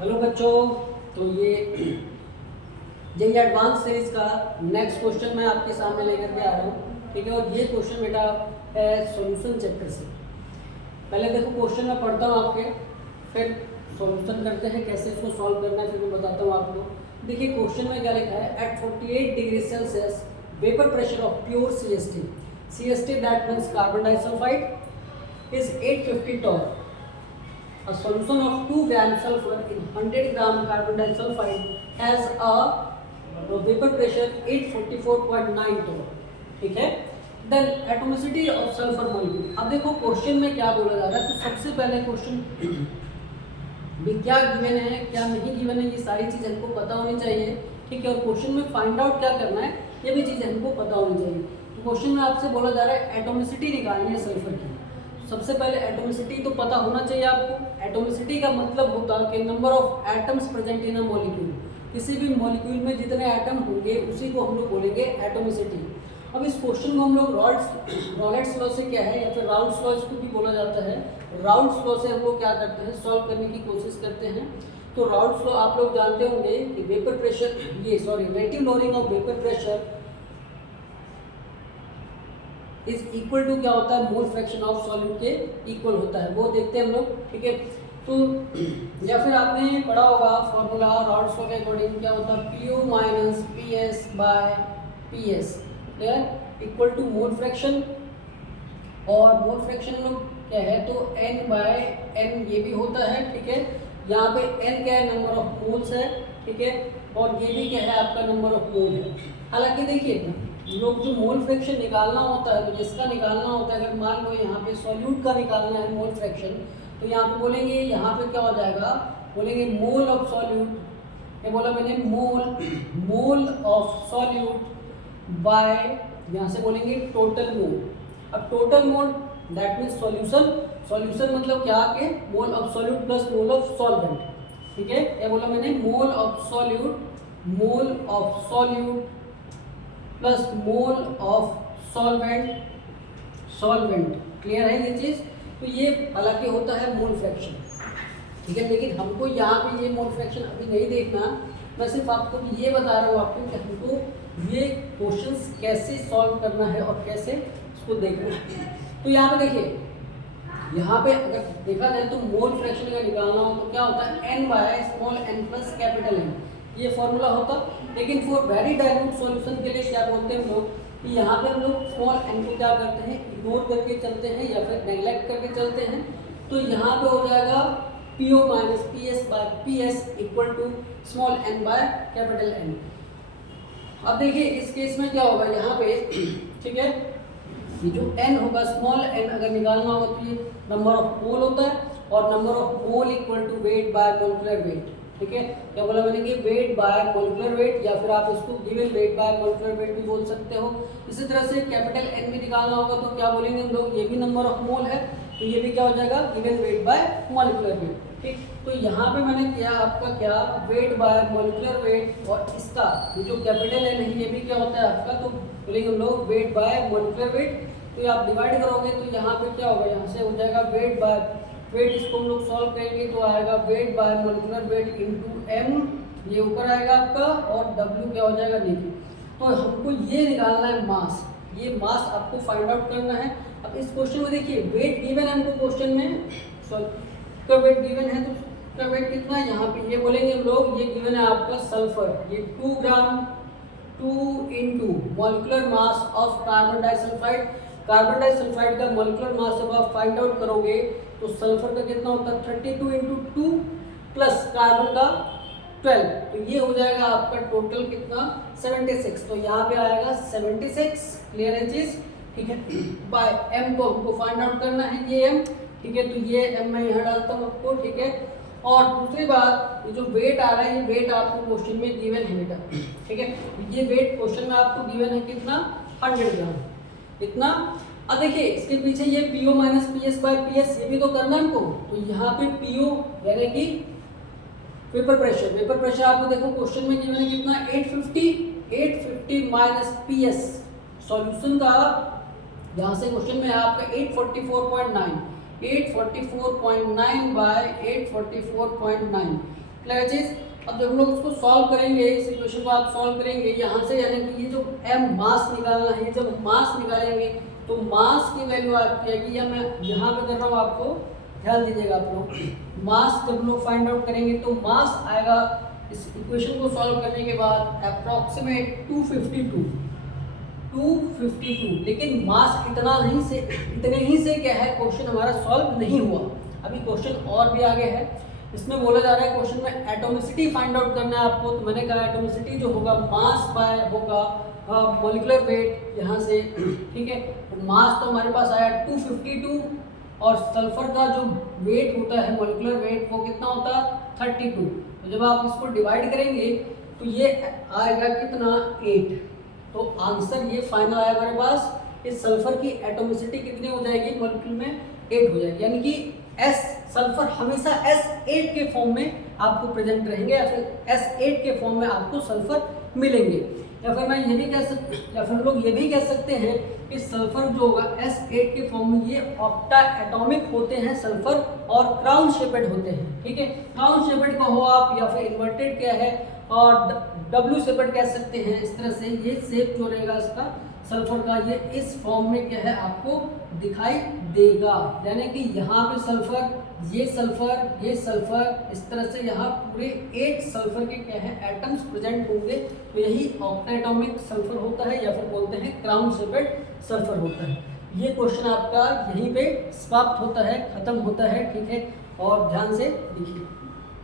Hello बच्चों, तो ये जेई एडवांस सीरीज का नेक्स्ट क्वेश्चन मैं आपके सामने लेकर के आ रहा हूँ। ठीक है, और ये क्वेश्चन बेटा है सॉल्यूशन चैप्टर से। पहले देखो क्वेश्चन मैं पढ़ता हूँ आपके, फिर सॉल्यूशन करते हैं कैसे इसको सॉल्व करना है, फिर मैं बताता हूँ आपको। देखिए क्वेश्चन में क्या लिखा है, at 48 degree Celsius vapour pressure of pure CST that means carbon disulphide is 850 torr. A solution of 2 gram sulfur in 100 gram carbon disulfide has a vapor pressure 844.9 torr. ठीक है, then atomicity of sulphur molecule. अब देखो question में क्या बोला जा रहा है, तो सबसे पहले क्वेश्चन भी क्या गिवन है क्या नहीं गिवन है, ये सारी चीज़ हमको पता होनी चाहिए। ठीक है, और क्वेश्चन में फाइंड आउट क्या करना है ये भी चीज़ हमको पता होनी चाहिए। तो क्वेश्चन में आपसे बोला जा रहा है एटोमिसिटी निकालनी है सल्फर की। सबसे पहले एटोमिसिटी तो पता होना चाहिए आपको। एटोमिसिटी का मतलब होता है कि number of atoms present in a molecule. किसी भी मॉलिक्यूल में जितने एटम होंगे उसी को हम लोग बोलेंगे एटोमिसिटी। अब इस क्वेश्चन को हम लोग रॉलेट्स लॉ से क्या है या फिर राउल्ट्स लॉ इसको भी बोला जाता है। राउल्ट्स लॉ से हम लोग क्या करते हैं, सॉल्व करने की कोशिश करते हैं। तो राउल्ट्स लॉ आप लोग जानते होंगे कि vapour pressure relative lowering of vapour pressure is equal to क्या होता है, मोल फ्रैक्शन ऑफ सॉल्यूट के इक्वल होता है। वो देखते हैं हम लोग। ठीक है, तो या फिर आपने पढ़ा होगा फॉर्मूला राउल्ट्स लॉ के अकॉर्डिंग क्या होता है, PU minus PS by PS equal to mole fraction. और मोल फ्रैक्शन लोग क्या है तो N बाय N ये भी होता है। ठीक है, यहाँ पे N क्या है, नंबर ऑफ मोल्स है। ठीक है, और ये भी क्या है आपका नंबर ऑफ मोल है। हालांकि देखिए लोग जो मोल फ्रैक्शन निकालना होता है, तो जिसका निकालना होता है, अगर मान लो यहाँ पे सॉल्यूट का निकालना है मोल फ्रैक्शन, तो यहाँ पे बोलेंगे यहाँ पे क्या हो जाएगा, बोलेंगे मोल ऑफ सॉल्यूट। क्या बोला मैंने, मोल ऑफ सॉल्यूट बाय, यहाँ से बोलेंगे टोटल मोल। अब total mole that means solution मतलब क्या के mole of solute plus mole of solvent. ठीक है, क्या बोला मैंने, mole of solute plus mole of solvent. Clear है ये चीज़। तो ये हालांकि होता है मोल फ्रैक्शन। ठीक है, लेकिन हमको यहाँ पे ये मोल फ्रैक्शन अभी नहीं देखना। मैं सिर्फ आपको ये बता रहा हूँ आपको कि हमको ये क्वेश्चंस कैसे सॉल्व करना है और कैसे इसको देखना है। तो यहाँ पे देखिए, यहाँ पे अगर देखा जाए तो मोल फ्रैक्शन अगर निकालना हो तो क्या होता है, N by small n plus capital N, ये फॉर्मूला होता। लेकिन फॉर वेरी डाइल्यूट सॉल्यूशन के लिए क्या बोलते हैं हम लोग कि यहाँ पे हम लोग स्मॉल n को क्या करते हैं, इग्नोर करके चलते हैं या फिर नेग्लेक्ट करके चलते हैं। तो यहाँ पे हो जाएगा PO minus PS by PS equal to small n by capital N। अब देखिए इस केस में क्या होगा यहाँ पे, ठीक है, ये जो n होगा स्मॉल n अगर निकालना हो तो ये नंबर ऑफ मोल होता है, और number of mole equal to weight by molecular weight. ठीक है, क्या बोला मैंने कि वेट बाय मोलिकुलर वेट, या फिर आप इसको given weight by molecular wait भी बोल सकते हो। इसी तरह से कैपिटल N भी निकालना होगा तो क्या बोलेंगे हम लोग, ये भी नंबर ऑफ मोल है तो ये भी क्या हो जाएगा, given weight by molecular weight. ठीक, तो यहाँ पे मैंने किया आपका क्या, वेट बाय मोलिकुलर वेट, और इसका ये जो कैपिटल N है ये भी क्या होता है आपका, तो बोलेंगे हम लोग वेट बाय मोलिकुलर वेट। तो आप डिवाइड करोगे तो यहाँ पे क्या होगा, यहाँ से हो जाएगा वेट बाय वेट, इसको हम लोग सॉल्व करेंगे तो आएगा wait by molecular weight into m, ये ऊपर आएगा आपका, और W क्या हो जाएगा, नीचे। तो हमको ये निकालना है मास, ये मास आपको फाइंड आउट करना है। अब इस क्वेश्चन में देखिए वेट गिवन है हमको, क्वेश्चन में का वेट गिवन है, तो का वेट कितना है, यहाँ पे ये बोलेंगे हम लोग, ये गिवन है आपका सल्फर, ये 2 ग्राम 2 into molecular mass of carbon disulphide. Carbon disulphide का मॉलिकुलर मास जब आप फाइंड आउट करोगे तो सल्फर का कितना होता है, 32 इंटू 2 प्लस कार्बन का 12, तो ये हो जाएगा आपका टोटल कितना, 76। तो यहाँ पे आएगा 76। क्लियर है चीज। ठीक है, बाय m को हमको फाइंड आउट करना है, ये m। ठीक है, तो ये m मैं यहाँ डालता हूँ आपको। ठीक है, और दूसरी बात, ये जो वेट आ रहा है ये वेट आपको क्वेश्चन में गिवन है बेटा। ठीक है, ये वेट क्वेश्चन में आपको गिवन है कितना, 100 ग्राम इतना। अब देखिए इसके पीछे ये PO minus PS by PS ये भी तो करना है हमको। तो यहाँ पे PO यानी कि वेपर प्रेशर आपको देखो क्वेश्चन में गिवन है कितना, 850 माइनस PS सॉल्यूशन का, यहाँ से क्वेश्चन में है आपका 844.9 बाय 844.9। क्या चीज़। अब जब हम लोग इसको सॉल्व करेंगे, इस इक्वेशन को आप सॉल्व करेंगे यहाँ से, यानी कि ये जो m मास निकालना है, जब मास निकालेंगे तो मास की वैल्यू आपकी आएगी, या मैं यहाँ पे कर रहा हूँ, आपको ध्यान दीजिएगा आप लोग। मास जब लोग फाइंड आउट करेंगे तो मास आएगा इस इक्वेशन को सॉल्व करने के बाद अप्रॉक्सीमेट 252। लेकिन मास इतने ही से क्या है, क्वेश्चन हमारा सॉल्व नहीं हुआ। अभी क्वेश्चन और भी आगे है। इसमें बोला जा रहा है क्वेश्चन में एटोमिसिटी फाइंड आउट करना है आपको। तो मैंने कहा एटोमिसिटी जो होगा मास बाय होगा मॉलिक्यूलर वेट यहाँ से, ठीक है। तो मास तो हमारे पास आया 252 और सल्फर का जो वेट होता है मॉलिक्यूलर वेट वो कितना होता है 32। तो जब आप इसको डिवाइड करेंगे तो ये आएगा कितना 8। तो आंसर ये फाइनल आया हमारे पास। इस सल्फर की एटोमिसिटी कितनी हो जाएगी मॉलिक्यूल में 8 हो जाएगी, यानी कि S सल्फर हमेशा S8 के फॉर्म में आपको प्रेजेंट रहेंगे, या फिर S8 के फॉर्म में आपको सल्फर मिलेंगे। या फिर मैं ये भी कह सकते, या फिर हम लोग ये भी कह सकते हैं कि सल्फर जो होगा S8 के फॉर्म में ये ऑक्टा एटॉमिक होते हैं सल्फर, और क्राउन शेपेड होते हैं, ठीक है। क्राउन शेपेड कहो आप, या फिर इन्वर्टेड क्या है और W शेपेड कह सकते हैं। इस तरह से ये शेप जो रहेगा इसका सल्फर का, ये इस फॉर्म में क्या है आपको दिखाई देगा। यानी कि यहाँ पे सल्फर, ये इस तरह से यहाँ पूरे 8 सल्फर के क्या है एटम्स प्रेजेंट होंगे। तो यही ऑक्टाएटॉमिक सल्फर होता है, या फिर बोलते हैं क्राउन शेपेड सल्फर होता है। ये क्वेश्चन आपका यहीं पे समाप्त होता है, खत्म होता है, ठीक है। और ध्यान से देखिए।